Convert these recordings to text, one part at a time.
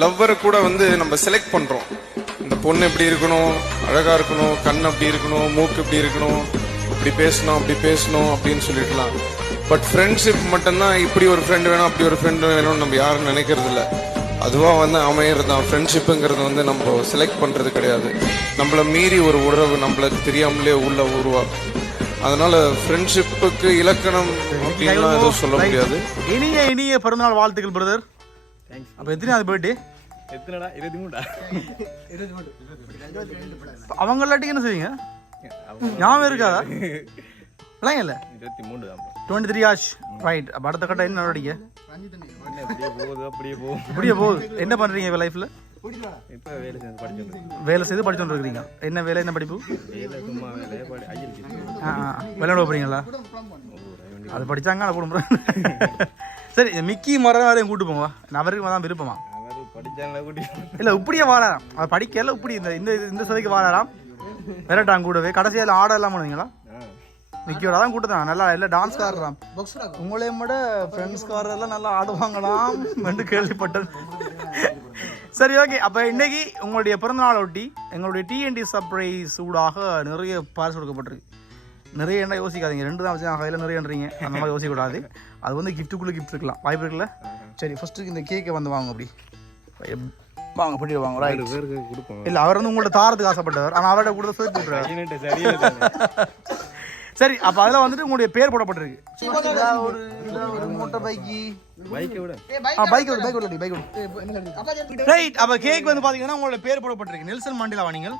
லவ்வரை கூட வந்து நம்ம செலக்ட் பண்றோம். இந்த பொண்ணு இப்படி இருக்கணும் அழகா இருக்கணும் கண் அப்படி இருக்கணும் மூக்கு இப்படி இருக்கணும் இப்படி பேசணும் அப்படி பேசணும் அப்படின்னு சொல்லிடலாம் பட் ஃப்ரெண்ட்ஷிப் மட்டும்தான் இப்படி ஒரு ஃப்ரெண்ட் வேணும் அப்படி ஒரு ஃப்ரெண்ட் வேணும்னு நம்ம யாரும் நினைக்கிறது இல்ல அதுவா வந்து அமையிறது தான் ஃப்ரெண்ட்ஷிப்புங்கிறது வந்து நம்ம செலக்ட் பண்றது கிடையாது. நம்மள மீறி ஒரு உறவு நம்மளுக்கு தெரியாமலே உள்ள உருவாகும் அதனால ஃப்ரெண்ட்ஷிப்புக்கு இலக்கணம் அப்படின்லாம் எதுவும் சொல்ல முடியாது. இனிய இனிய பிறந்தநாள் வாழ்த்துக்கள் பிரதர் அப்ப எத்தனையாவது பர்த்டே எத்தனைடா இருபத்தி மூணா என்ன செய்வீங்க ஞாபகம் இருக்காதா இல்லைங்கல்ல இருபத்தி மூணு தான் டுவெண்ட்டி த்ரீ ஆஷ் ரைட் அப்ப அடுத்த கட்டம் என்ன நடவடிக்கை அப்படியே போகுது அப்படியே போகும் இப்படியே போகுது என்ன இப்போ லைஃப்ல இப்போ வேலை செய்து இருக்கிறீங்க என்ன வேலை என்ன படிப்பு வேலை சும்மா வேலை படி ஐயர் ஆ, ஆ. விளையாட போறீங்களா அது படிச்சாங்க அதை போடும் சரி இந்த மிக்கி மரம் வரையும் கூட்டு நான் அவருக்கு தான் விருப்பமா? அவர் படிச்சாங்களா கூட்டி இல்ல இப்படியே வாழறாம் அவர் படிக்கல இப்படி இந்த இந்த இந்த சதைக்கு வாழறாம் விரட்டாங்க கூடவே. கடைசியில் ஆட எல்லாம் பண்ணுவீங்களா மிக்கியோட தான் கூட்டம் நல்லா இல்லை டான்ஸ் ஆடுறான் உங்களையும் விட ஃப்ரெண்ட்ஸ்காரெல்லாம் நல்லா ஆடுவாங்களாம் என்று கேள்விப்பட்டேன் சரி ஓகே அப்போ இன்னைக்கு உங்களுடைய பிறந்தநாள் ஒட்டி எங்களுடைய டிஎன்டி சர்ப்ரைஸ் ஊடாக நிறைய பாரிசு கொடுக்கப்பட்டிருக்கு. நிறைய என்ன யோசிக்காதீங்க. ரெண்டு தான் வச்சு கையில் நிறையன்றீங்க அந்த மாதிரி யோசிக்கக்கூடாது. அது வந்து கிஃப்ட்டுக்குள்ளே கிஃப்ட் இருக்கலாம். வாய்ப்பு இருக்குல்ல? சரி ஃபஸ்ட்டு இந்த கேக்கை வந்து வாங்க அப்படி. வாங்க பண்ணிட்டு வாங்க ரைட் கொடுப்போம். இல்லை அவர் வந்து உங்கள்ட்ட தாரத்துக்கு ஆசைப்பட்டவர். ஆனால் அவர்கிட்ட கூட சேர்த்து தானே. சரி அப்ப அதுல வந்துட்டு உங்களுடைய பேர் போடப்பட்டிருக்கு. ஒரு ஒரு மோட்டார் பைக்கி. ரைட் அப்ப கேக் வந்து பாத்தீங்கன்னா உங்களோட பேர் போடப்பட்டிருக்கு. நெல்சன் மண்டிலா நீங்கள்?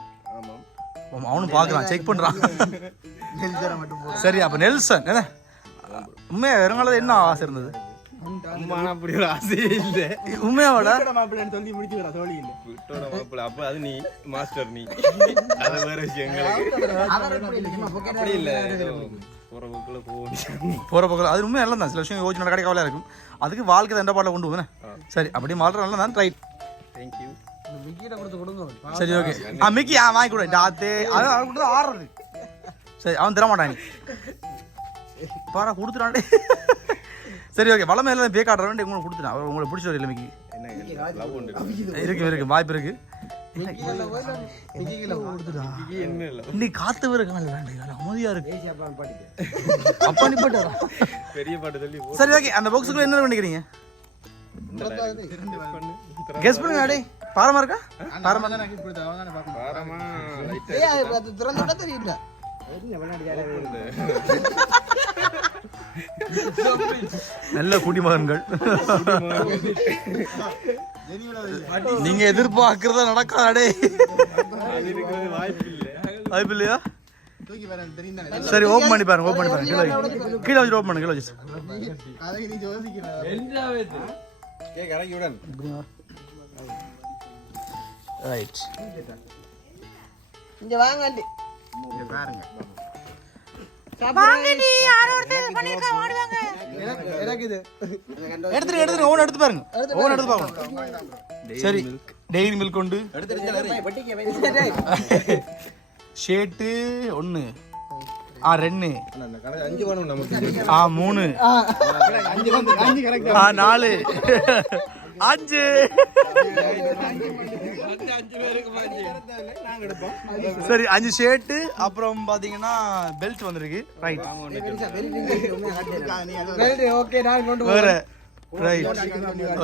அவனும் பார்க்கலாம். செக் பண்றான் சரி அப்ப நெல்சன் என்ன? உண்மையா வருங்காலத்துல என்ன ஆசை இருந்தது? அப்படி ஒரு ஆசையே இல்லை. உண்மையாவோட விட்டோட மாப்பிள்ள அப்ப அது நீ மாஸ்டர் நீ. அது வேற விஷயம் எங்களுக்கு. அப்படி இல்ல. போற போக்குல போவோம். அது உண்மையா நல்லா தான் சில விஷயம் நடக்க கவலையா இருக்கும். அதுக்கு வாழ்க்கை தண்ட பாட்டில் கொண்டு போவேன் சரி அப்படி வாழ்ற நல்லா தான் ரைட் தேங்க்யூ சரி ஓகே ஆ மிக்கி ஆ வாங்கி கொடு டாத்து அது அவன் கூட ஆடுறது சரி அவன் தர மாட்டான் பாரா கொடுத்துட்டான்டே சரி ஓகே வளமை எல்லாம் பே காட்டுற வேண்டிய உங்களுக்கு கொடுத்துட்டான் அவர் உங்களுக்கு பிடிச்ச வரையில மிக்கி இருக்கு இருக்கு வாய்ப்பு இருக்கு என்ன இல்ல இன்னைக்கு காத்து வேற காணல வேண்டாம் அமைதியா இருக்கு அப்பா நீ போட்டு பெரிய பாட்டு சொல்லி போ சரி ஓகே அந்த பாக்ஸுக்குள்ள என்ன பண்ணிக்கிறீங்க கெஸ் பண்ணுங்க அடே பாரமா இருக்கா? பாரமா. பாரமா லைட்டா நல்ல குடிமகன்கள். நீங்க எதிர்பார்க்கறத நடக்காதே வாய்ப்பு இல்ல வாய்ப்பு இல்லையா சரி ஓப்பன் பண்ணி பாருங்க ஓப்பன் பண்ணி பாருங்க. கீழே. கீழே வச்சு ஓப்பன் பண்ணு கீழே வச்சு. ரைட் இங்க வாங்க எடுத்துரு எடுத்துரு ஓன் எடுத்து பாருங்க. ஓன் எடுத்து பாருங்க. சரி டெய்ரி மில்க் உண்டு. ஷேட்டு ஒன்று ஆ ரெண்டு. அஞ்சு வேணும் நமக்கு. ஆ மூணு. ஆ நாலு. அஞ்சு. சரி அஞ்சு ஷர்ட்டு அப்புறம் பாத்தீங்கன்னா பெல்ட் வந்திருக்கு. ரைட் ஓகே நான் கொண்டு வேற. ரைட்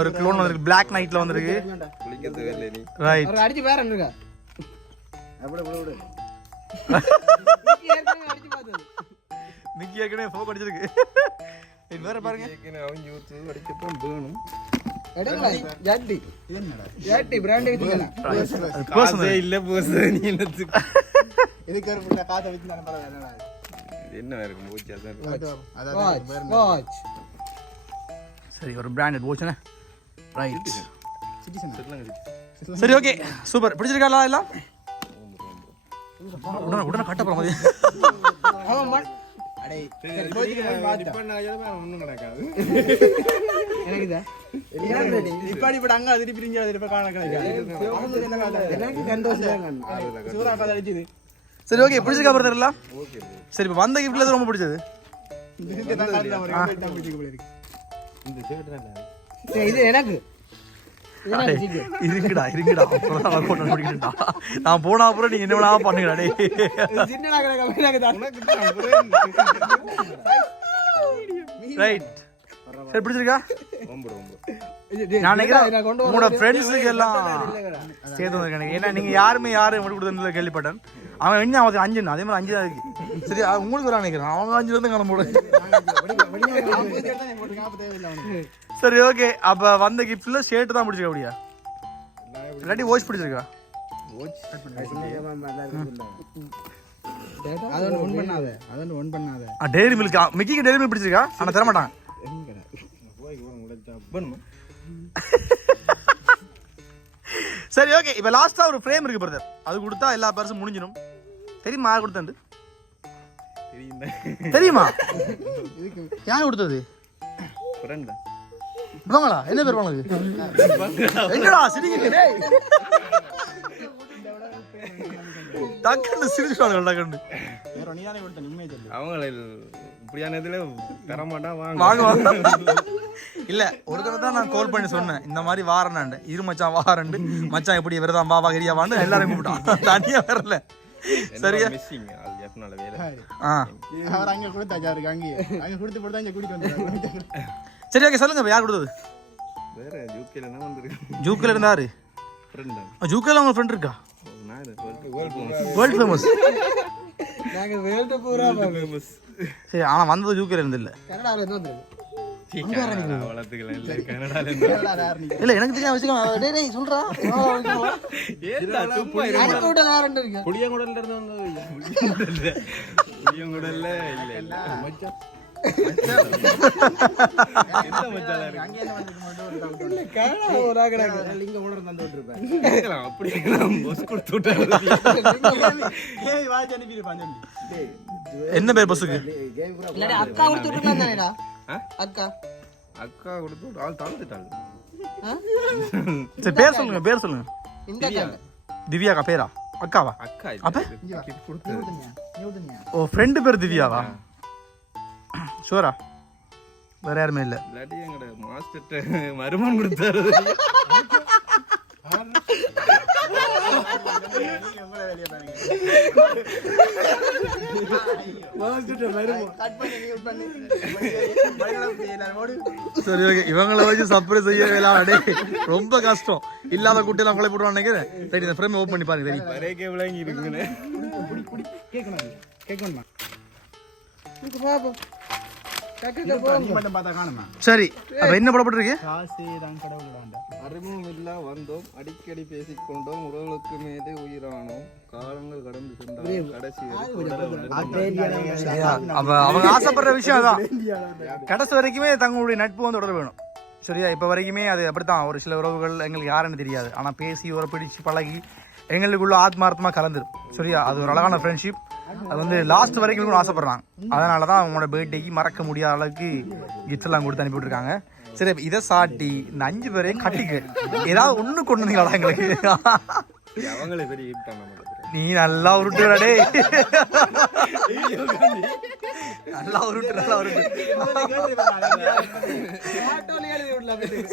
ஒரு க்ளோன் வந்திருக்கு. பிளாக் நைட்ல வந்திருக்கு. குளிக்கிறது இல்லை நீ ரைட் ஒரு அடிச்சு பேர் இருக்கா மிக்கி ஏற்கனவே ஃபோக் அடிச்சிருக்கு. இது வேற பாருங்க அவங்க ஊத்து அடிக்கத்தான் வேணும். என்ன? இருக்கும் சரி ஒரு பிராண்டட் வாட்ச்னே ரைட் சரி ஓகே சூப்பர் பிடிச்சிருக்காளா எல்லாம்? உடனே உடனே கட்ட போற மாதிரி. ஒன்றும் நடக்காது எனக்குதா? சரி ஓகே பிடிச்சிருக்கா பிரதர் எல்லாம் சரி இப்போ வந்த கிஃப்ட்ல ரொம்ப பிடிச்சது? இது எனக்கு. அடே, இருங்கடா இருங்கடா. அப்புறம் தான் நான் கொண்டு முடிக்கணும்டா. நான் போனா அப்புறம் நீங்க என்ன வேணா பண்ணுங்கடா தான் ரைட் சரி பிடிச்சிருக்கா? ரொம்ப ரொம்ப. நான் நினைக்கிறேன் உங்களோட ஃப்ரெண்ட்ஸுக்கு எல்லாம் சேர்த்து வந்திருக்கேன் ஏன்னா நீங்க யாருமே யாரும் விட்டு கொடுத்ததுல கேள்விப்பட்டேன். அவன் என்ன அவன் அஞ்சு அதே மாதிரி அஞ்சு தான் இருக்கு. சரி அது உங்களுக்கு வர நினைக்கிறேன். அவங்க அஞ்சு வந்து காண சரி ஓகே அப்ப வந்த கிஃப்ட்ல ஷர்ட் தான் பிடிச்சிருக்க அப்படியா? இல்லாட்டி வாட்ச் பிடிச்சிருக்கா? அதொன்று ஒன் பண்ணாத அதொன்று ஒன் பண்ணாத டெய்ரி மில்க் மிக்கிக்கு டெய்ரி மில்க் பிடிச்சிருக்கா ஆனா தர மாட்டாங்க பண்ணுமா சரி ஓகே இப்போ லாஸ்டா ஒரு ஃப்ரேம் இருக்கு பிரதர் அது கொடுத்தா எல்லா பரிசும் முடிஞ்சிடும் தெரியுமா யார் கொடுத்தது? தெரியும். தெரியுமா? யார் கொடுத்தது? இவங்களா என்ன பேர் உனக்கு எங்கடா சிரிக்க டேய். டக்குன்னு சிரிச்சுட்டாங்க டக்குன்னு. கொடுத்த அவங்கள இப்படியான இதுல தர மாட்டான் வாங்க. வாங்க வாங்க. இல்ல ஒரு தடவை தான் நான் கால் பண்ணி சொன்னேன். இந்த மாதிரி வாரேன்னாண்டு இரு மச்சான் வாரண்டு மச்சான் எப்படி விரதம்? வா வா கிரியா வான்னு எல்லாரும் கூப்பிட்டான். தனியா வரல. சரியா? சரி ஓகே சொல்லுங்க யார் கொடுத்தது? ஜூக்கில் இருந்தாரு ஜூக்கில் உங்க ஃப்ரெண்ட் இருக்கா? வேர்ல்டு வேர்ல்ட் ஃபேமஸ் நாங்கள் வேல்ட்டு பூரா ஃபேமஸ் சரி ஆனா வந்தது ஜூக்கில் இருந்து இல்ல. கனடாவில் இருந்து வந்தது. இல்ல கனடால இருந்து. இல்ல எனக்கு தெரியாம வச்சுக்கோ டேய் டேய் சொல்றா. புளியங்குடல்ல இருந்து வந்தது. புளியங்குடல்ல இல்ல இல்ல. மச்சான். என்ன பேர் பஸ்ஸுக்கு அக்கா கொடுத்து விட்டுருக்கான் தானேடா ஆ? அக்கா. அக்கா கொடுத்து விட்டு ஆள் தாழ்ந்துட்டாள். ஆ? சரி பேர் சொல்லுங்க பேர் சொல்லுங்க. இந்த அக்கா திவ்யாக்கா பேரா? அக்காவா? அக்கா அப்ப? ஓ ஃப்ரெண்டு பேர் திவ்யாவா? ஷூரா வேற யாருமே இல்ல. மாஸ்டர் மருமன் கொடுத்தாரு. சரி ஓகே இவங்கள வச்சு சர்ப்ரைஸ் செய்ய வேலை ரொம்ப கஷ்டம். இல்லாத குட்டியெல்லாம் கொலை போடுவான்னு நினைக்கிறேன். சரி இந்த ஃப்ரேம் ஓப்பன் பண்ணி பாருங்க தெரியும்? வரைக்கே விளங்கி இருக்குன்னு. கேட்கணும் கேட்கணுமா? இங்க பாப்போம். சரி அப்ப என்ன போடப்பட்டிருக்கு அறிமுகம் இல்லா வந்தோம் அடிக்கடி பேசிக்கொண்டோம் உறவுகளுக்கு மேலே உயிரானோம். காலங்கள் கடந்து சென்றால் கடைசி அவங்க ஆசைப்படுற விஷயம் அதான். கடைசி வரைக்குமே தங்களுடைய நட்பு வந்து தொடர வேணும். சரியா? இப்போ வரைக்குமே அது அப்படித்தான். ஒரு சில உறவுகள் எங்களுக்கு யாருன்னு தெரியாது. ஆனால் பேசி உரை பிடிச்சு பழகி எங்களுக்குள்ள ஆத்மார்த்தமா கலந்துரும். சரியா? அது ஒரு அழகான ஃப்ரெண்ட்ஷிப் அது வந்து லாஸ்ட் வரைக்கும் இருக்கணும்னு ஆசைப்படுறாங்க. அதனால தான் அவங்களோட பேர்த்டேக்கு மறக்க முடியாத அளவுக்கு கிஃப்ட்ஸ் எல்லாம் கொடுத்து அனுப்பி விட்டுருக்காங்க. சரி இதை சாட்டி இந்த அஞ்சு பேரையும் கட்டிக்கு. ஏதாவது ஒன்று கொண்டு வந்தீங்களா எங்களுக்கு? அவங்களே பெரிய கிஃப்ட் நீ நல்லா உருட்டுற நல்லா உருட்டு நல்லா உருட்டு.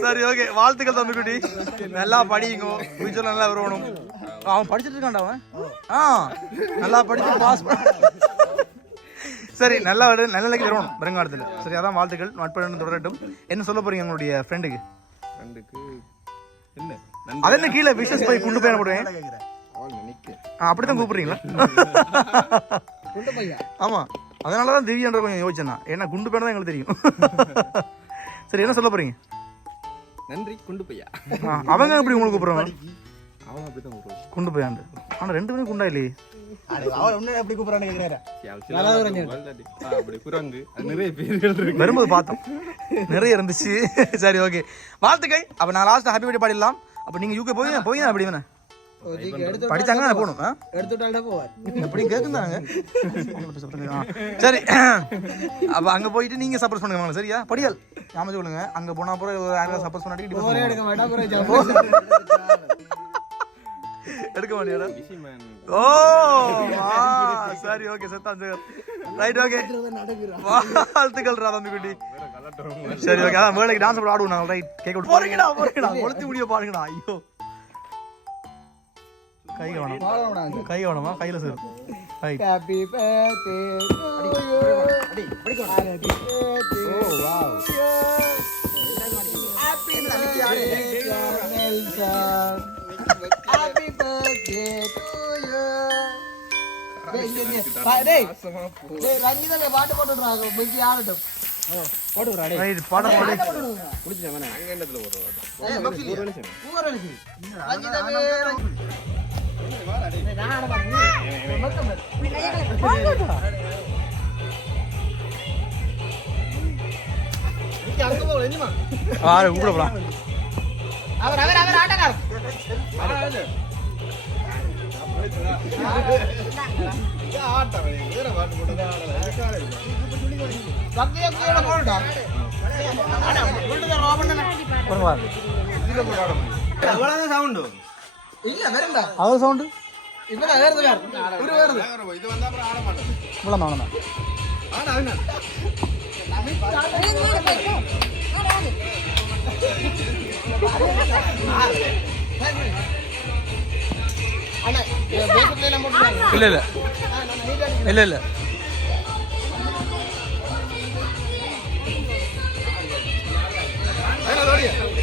சரி ஓகே வாழ்த்துக்கள் தம்பி குட்டி. நல்லா படிங்க ஃபியூச்சர்ல நல்லா வரணும் அவன் படிச்சிட்டு இருக்கான்டா அவன். ஆ நல்லா படிச்சு பாஸ் சரி நல்லா வரு- நல்ல நிலைக்கு வரணும் வருங்காலத்தில். சரி அதான் வாழ்த்துக்கள். நட்பு தொடரட்டும். என்ன சொல்ல போறீங்க உங்களுடைய ஃப்ரெண்டுக்கு ஃப்ரெண்டுக்கு என்ன? அது என்ன கீழே விஷஸ் போய் கொண்டு போய் போடுவேன்? அப்படித்தான் கூப்பிடுறீங்களா? குண்டு பையா? ஆமா. அதனால தான் திவ்யான்ற கொஞ்சம் யோசிச்சேன் ஏன்னா குண்டு பேர் தான் எங்களுக்கு தெரியும். சரி என்ன சொல்ல போறீங்க? நன்றி குண்டு பையா. அவங்க எப்படி உங்களுக்கு கூப்பிடுறாங்க? அவன் அப்படிதான் ஒரு குண்டு போயாண்டு. ஆனா ரெண்டு பேரும் குண்டா இல்லையே? அப்படி வரும்போது பார்த்தோம். நிறைய இருந்துச்சு. சரி ஓகே. வாழ்த்துக்கள். அப்ப நான் லாஸ்ட் ஹாப்பி பர்த்டே பாடிடலாம். அப்ப நீங்க யூகே போய் போய் அப்படி தானே? எடுத்து படிச்சாங்க நான் போகணும் போவார் எப்படி கேக்குந்தாங்க ஆ, சரி. அப்ப அங்க போயிட்டு நீங்க சப்போர்ட் பண்ணுங்க சரியா? படியால் ஞாபகம் சொல்லுங்க அங்க போனா அப்புறம் யாராவது சப்போர்ட் ஒரே பண்ணிட்டு எடுக்க மாட்டியாடா? ஓ சரி ஓகே சத்தான் சார் ரைட் ஓகே வாழ்த்துக்கள்ரா தம்பி குட்டி சரி ஓகே அதான் வேலைக்கு டான்ஸ் போட ஆடுவோம் நாங்கள் ரைட் கேட்க விட்டு போறீங்கடா போறீங்கடா. கொளுத்தி முடிய பாருங்கடா. ஐயோ. கை கவனம். கை கவனமா கையில சார் ரைட் ஹாப்பி பர்த்டே அடி happy birthday oh wow happy birthday happy birthday to you பாட்டு போட்டுறாங்க ஆடட்டும். போடுறா டேய் ரைட் பாடம் பாடி அங்க என்னத்துல போடுறது ஏய் பக்ஸி ஊர நிக்கு ரஞ்சிதா நான் ஆட பாருங்க மொத்தம் நீ அங்க போ என்னமா ஆ கூட போலாம்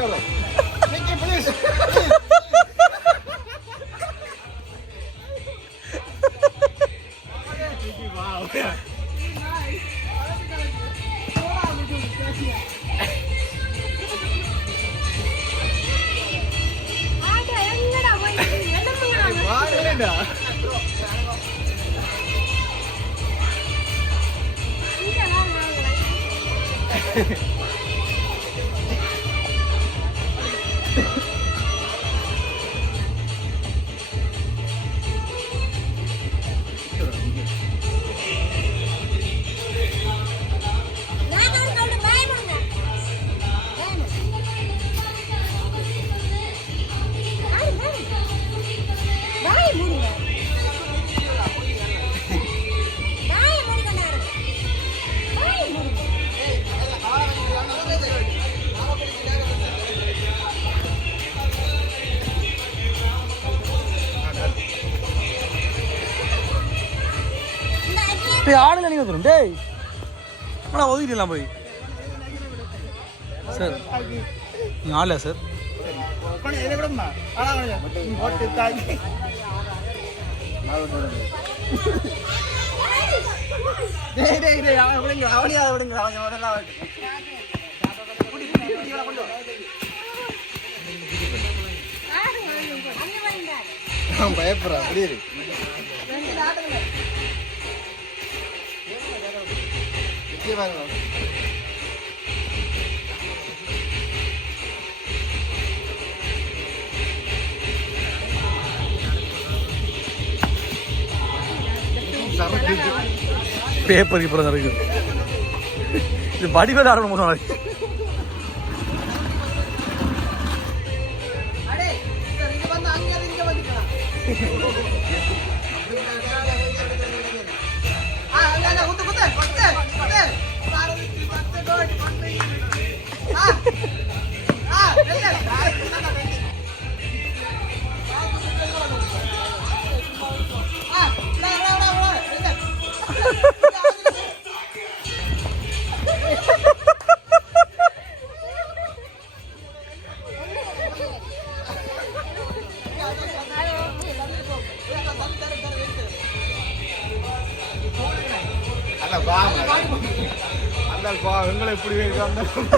together. Take it, please. wow. Yeah. டேய் ஆளுங்க நீங்க வந்துடும் டேய் ஆனால் ஒதுக்கிடலாம் போய் சார் நீங்கள் ஆளா சார் டேய் டேய் அப்படியே இரு. பேப்பர் இப்போ இருக்கு இது வடிவேல் ஆடணும் மோசம் no.